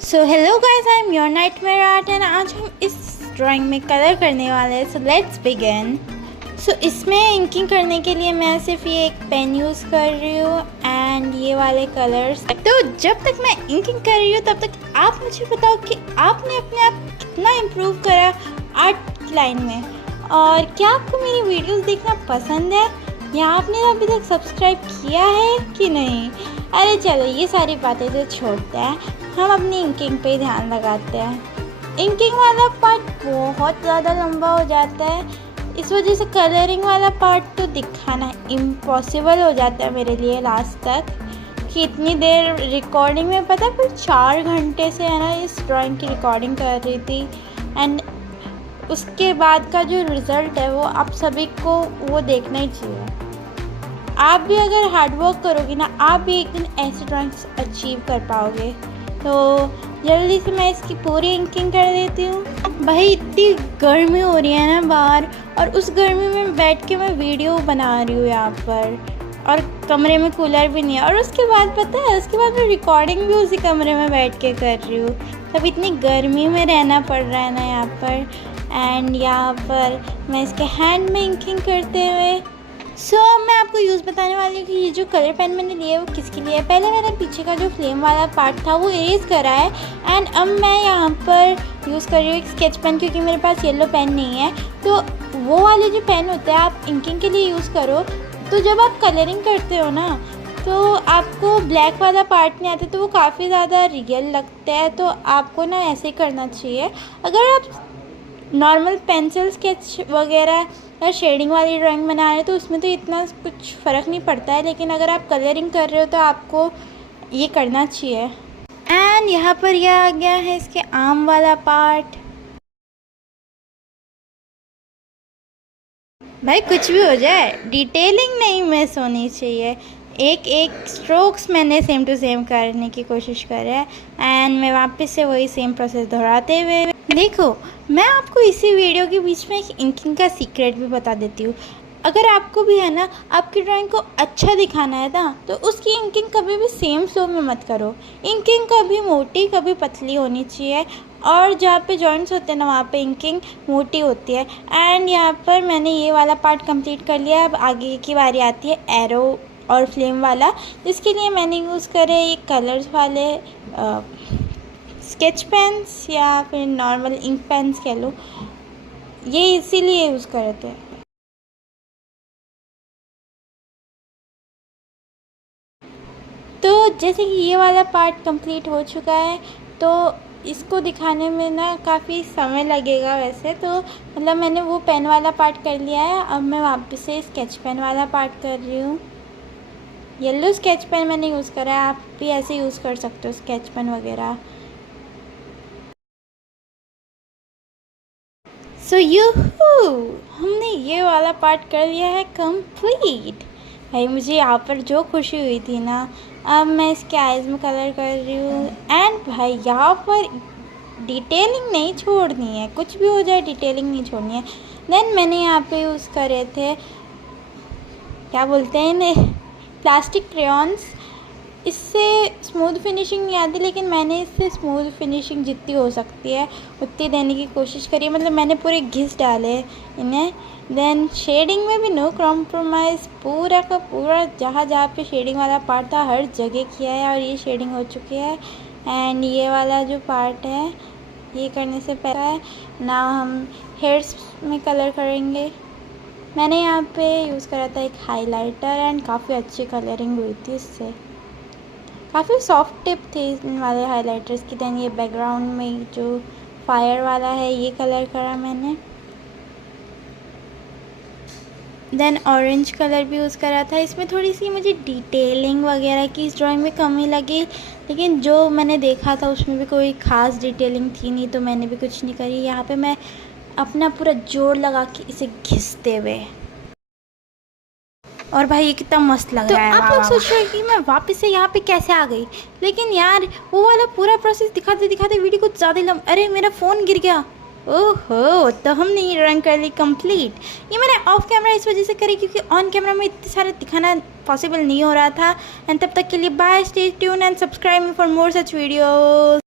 So hello guys, I am your nightmare art and आज हम इस ड्राइंग में कलर करने वाले हैं। So let's begin. सो इसमें इंकिंग करने के लिए मैं सिर्फ ये एक पेन यूज़ कर रही हूँ एंड ये वाले कलर्स। तो जब तक मैं इंकिंग कर रही हूँ तब तक आप मुझे बताओ कि आपने अपने आप कितना इम्प्रूव करा आर्ट की लाइन में, और क्या आपको मेरी वीडियोस देखना पसंद है या आपने अभी तक सब्सक्राइब किया है कि नहीं। अरे चलो ये सारी बातें तो छोड़ते हैं, हम अपनी इंकिंग पे ध्यान लगाते हैं। इंकिंग वाला पार्ट बहुत ज़्यादा लंबा हो जाता है, इस वजह से कलरिंग वाला पार्ट तो दिखाना इम्पॉसिबल हो जाता है मेरे लिए लास्ट तक। कि इतनी देर रिकॉर्डिंग में पता है फिर 4 घंटे से है ना इस ड्राइंग की रिकॉर्डिंग कर रही थी एंड उसके बाद का जो रिज़ल्ट है वो आप सभी को वो देखना ही चाहिए। आप भी अगर हार्ड वर्क करोगे ना, आप भी एक दिन ऐसी ड्राइंग्स अचीव कर पाओगे। तो जल्दी से मैं इसकी पूरी इंकिंग कर देती हूँ। भाई इतनी गर्मी हो रही है ना बाहर, और उस गर्मी में बैठ के मैं वीडियो बना रही हूँ यहाँ पर, और कमरे में कूलर भी नहीं है। और उसके बाद पता है, उसके बाद मैं रिकॉर्डिंग भी उसी कमरे में बैठ के कर रही हूँ। तब इतनी गर्मी में रहना पड़ रहा है ना यहाँ पर। एंड यहाँ पर मैं इसके हैंड में इंकिंग करते हुए अब मैं आपको यूज़ बताने वाली हूँ कि ये जो कलर पेन मैंने लिया है वो किसके लिए है। पहले मैंने पीछे का जो फ्लेम वाला पार्ट था वो इरेज करा है एंड अब मैं यहाँ पर यूज़ कर रही हूँ एक स्केच पेन, क्योंकि मेरे पास येलो पेन नहीं है। तो वो वाले जो पेन होते हैं आप इंकिंग के लिए यूज़ करो। तो जब आप कलरिंग करते हो ना तो आपको ब्लैक वाला पार्ट नहीं आता, तो वो काफ़ी ज़्यादा रियल लगता है। तो आपको ना ऐसे ही करना चाहिए। अगर आप नॉर्मल पेंसिल स्केच वगैरह या शेडिंग वाली ड्राइंग बना रहे हो तो उसमें तो इतना कुछ फ़र्क नहीं पड़ता है, लेकिन अगर आप कलरिंग कर रहे हो तो आपको ये करना चाहिए। एंड यहाँ पर यह आ गया है इसके आर्म वाला पार्ट। भाई कुछ भी हो जाए, डिटेलिंग नहीं मिस होनी चाहिए। एक एक स्ट्रोक्स मैंने सेम टू सेम करने की कोशिश कर रहा है एंड मैं वापस से वही सेम प्रोसेस दोहराते हुए देखो, मैं आपको इसी वीडियो के बीच में एक इंकिंग का सीक्रेट भी बता देती हूँ। अगर आपको भी है ना आपकी ड्राइंग को अच्छा दिखाना है ना, तो उसकी इंकिंग कभी भी सेम फ्लो में मत करो। इंकिंग कभी मोटी कभी पतली होनी चाहिए, और जहाँ पे जॉइंट्स होते हैं ना वहाँ पे इंकिंग मोटी होती है। एंड यहाँ पर मैंने ये वाला पार्ट कंप्लीट कर लिया। अब आगे की बारी आती है एरो और फ्लेम वाला, जिसके लिए मैंने यूज़ करे ये कलर्स वाले स्केच पेन्स या फिर नॉर्मल इंक पेन्स कह लो, ये इसीलिए यूज़ करे थे। तो जैसे कि ये वाला पार्ट कंप्लीट हो चुका है, तो इसको दिखाने में ना काफ़ी समय लगेगा वैसे तो, मतलब मैंने वो पेन वाला पार्ट कर लिया है। अब मैं वापस से स्केच पेन वाला पार्ट कर रही हूँ। येलो स्केच पेन मैंने यूज़ करा है, आप भी ऐसे यूज़ कर सकते हो स्केच पेन वगैरह। सो हमने ये वाला पार्ट कर लिया है कंप्लीट। भाई मुझे यहाँ पर जो खुशी हुई थी ना, अब मैं इसके आइज़ में कलर कर रही हूँ। एंड भाई यहाँ पर डिटेलिंग नहीं छोड़नी है, कुछ भी हो जाए डिटेलिंग नहीं छोड़नी है। देन मैंने यहाँ पे यूज़ करे थे, क्या बोलते हैं इन्हें, प्लास्टिक क्रेयॉन्स। इससे स्मूथ फिनिशिंग नहीं आती, लेकिन मैंने इससे स्मूथ फिनिशिंग जितनी हो सकती है उतनी देने की कोशिश करी है। मतलब मैंने पूरे घिस डाले इन्हें। देन शेडिंग में भी नो कॉम्प्रोमाइज़, पूरा का पूरा जहाँ जहाँ पे शेडिंग वाला पार्ट था हर जगह किया है, और ये शेडिंग हो चुकी है। एंड ये वाला जो पार्ट है ये करने से पहले है ना हम हेयर्स में कलर करेंगे। मैंने यहाँ पे यूज़ करा था एक हाइलाइटर एंड काफ़ी अच्छी कलरिंग हुई थी इससे, काफ़ी सॉफ्ट टिप थी इन वाले हाइलाइटर्स की। देन ये बैकग्राउंड में जो फायर वाला है ये कलर करा मैंने। देन ऑरेंज कलर भी यूज़ करा था। इसमें थोड़ी सी मुझे डिटेलिंग वगैरह की इस ड्राइंग में कमी लगी, लेकिन जो मैंने देखा था उसमें भी कोई ख़ास डिटेलिंग थी नहीं, तो मैंने भी कुछ नहीं करी। यहाँ पे मैं अपना पूरा जोर लगा के इसे घिसते हुए, और भाई ये कितना मस्त लग रहा है। आप लोग सोच रहे हो कि मैं वापस से यहाँ पे कैसे आ गई, लेकिन यार वो वाला पूरा प्रोसेस दिखाते दिखाते वीडियो कुछ ज़्यादा अरे मेरा फ़ोन गिर गया। ओहो, तो हमने ये ड्राइंग कर ली कंप्लीट। ये मैंने ऑफ कैमरा इस वजह से करी क्योंकि ऑन कैमरा में इतने सारे दिखाना पॉसिबल नहीं हो रहा था। एंड तब तक के लिए bye, stay tune and subscribe me for more such videos.